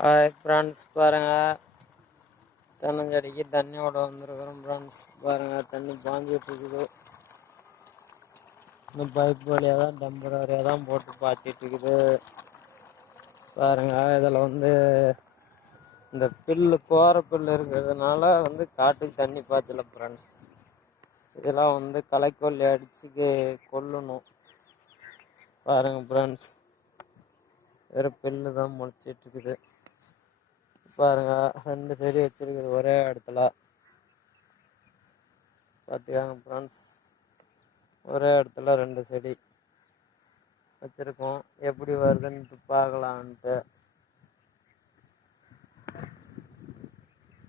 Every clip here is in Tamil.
ஹாய் ஃப்ரெண்ட்ஸ், பாருங்கள் தென்னஞ்செடிக்கு தண்ணி விட வந்துருக்குறோம் ஃப்ரெண்ட்ஸ். பாருங்கள் தண்ணி பாஞ்சிட்டு இருக்குது. இந்த பைப் வழியாக தான் டெம்பரரியாக தான் போட்டு பாய்ச்சிட்டு இருக்குது. பாருங்கள் இதில் இந்த புல்லு கோர புல் இருக்கிறதுனால காட்டுக்கு தண்ணி பாய்ச்சல ஃப்ரெண்ட்ஸ். இதெல்லாம் களைக்கொல்லி அடிச்சு கொல்லணும். பாருங்கள் ஃப்ரெண்ட்ஸ், வெறும் புல்லு தான் முளைச்சிட்டு இருக்குது. பாருங்க 2 செடி வச்சிருக்குது ஒரே இடத்துல. பார்த்துக்காங்க ஃப்ரெண்ட்ஸ், ஒரே இடத்துல 2 செடி வச்சிருக்கோம். எப்படி வருதுன்ட்டு பார்க்கலான்ட்டு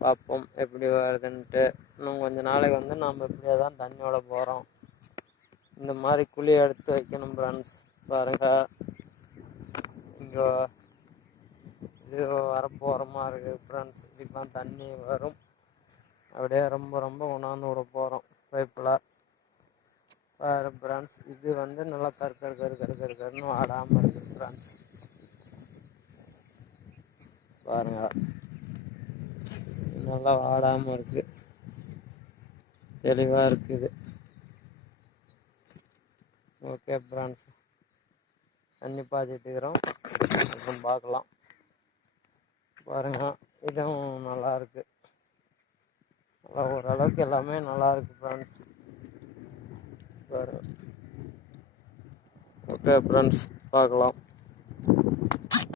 பார்ப்போம். எப்படி வருதுன்ட்டு இன்னும் கொஞ்சம் நாளைக்கு நாம் இப்படியே தான் தண்ணியோட போகிறோம். இந்த மாதிரி குழி எடுத்து வைக்கணும் ஃப்ரெண்ட்ஸ். பாருங்க இங்கே இது வரப்போகிறமாக இருக்குது ஃப்ரெண்ட்ஸ். இதுக்கெலாம் தண்ணி வரும். அப்படியே ரொம்ப ரொம்ப உணாந்து விட போகிறோம் பைப்பில். பாரு ஃப்ரெண்ட்ஸ், இது நல்லா கருன்னு வாடாமல் இருக்குது ஃப்ரெண்ட்ஸ். பாருங்க நல்லா வாடாமல் இருக்குது, தெளிவாக இருக்குது. ஓகே ஃப்ரெண்ட்ஸ், தண்ணி பாய்ச்சிட்டு இருக்கிறோம். அப்புறம் பார்க்கலாம். பாருங்க இதுவும் நல்லா இருக்கு. நல்லா ஓரளவுக்கு எல்லாமே நல்லா இருக்கு ஃப்ரெண்ட்ஸ். பாருங்க. ஓகே ஃப்ரெண்ட்ஸ், பார்க்கலாம்.